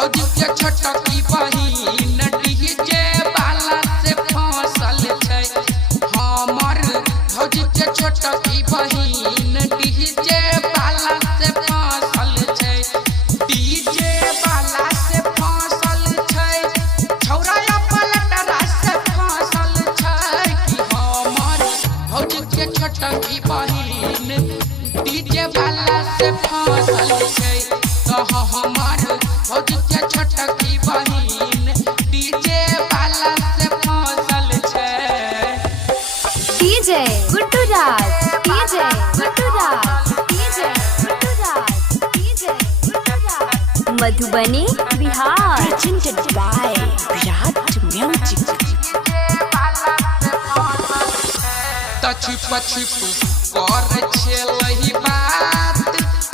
भौजी के छोटकी बहिन डीजे वाला से फसल छै। हमर भौजी के छोटकी बहिन डीजे वाला से फसल छै। डीजे वाला से फसल छै, छौरा पलटरा से फसल छै। कि हमर भौजी के छोटकी बहिन डीजे वाला से फसल छै। तो हमर भौजी के छोटकी बहिन डीजे वाला से फसल छै। DJ Guddu Raj, DJ Guddu Raj, DJ Guddu Raj, DJ Guddu Raj, Madhubani Bihar. Presented by Virat Music. त छुप कर छेलही बात,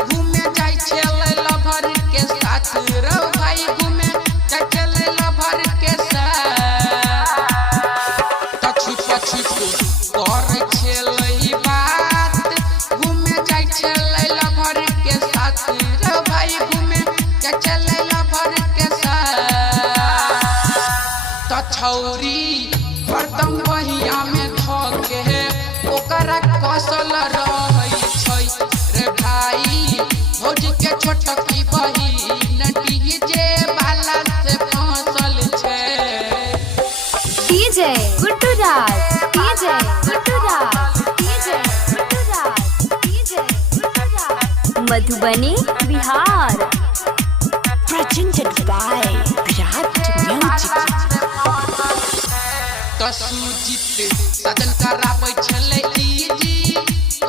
घूमे जाय छेलै लभर के साथ रो भाई, घूमे जाय छेलै लभर के साथ। त छुप कर छेलही बात, घूमे जाय छेलै लभर के साथ रो भाई, घूमे जाय छेलै लभर के साथ। त छौरी हरदम बहिया में धके ओकरा कसल रहै छै रे भाई। भौजी के छोटकी बहिन डीजे वाला से फसल छै। DJ Guddu Raj, DJ Guddu Raj, DJ Guddu Raj, DJ Guddu Raj, Madhubani Bihar. Presented by Virat Music. त सुजीत सजन कराबै छलै इजी,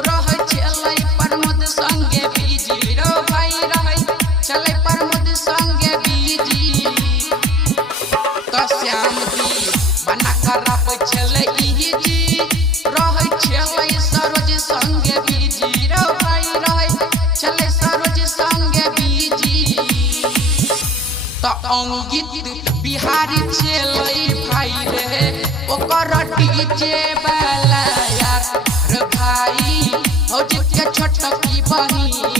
रहै छलै प्रमोद संगे बीजी रो भाई, रहै छलै प्रमोद संगे बीजी। त श्याम दी बना कराबै छलै इजी, रहै छलै सरोज संगे बीजी रो भाई, रहै छलै सरोज संगे बीजी। त अंकित बिहारी छलै भाई रे ओकर डीजे वाला यार रे भाई। भौजी के छोटकी बहिन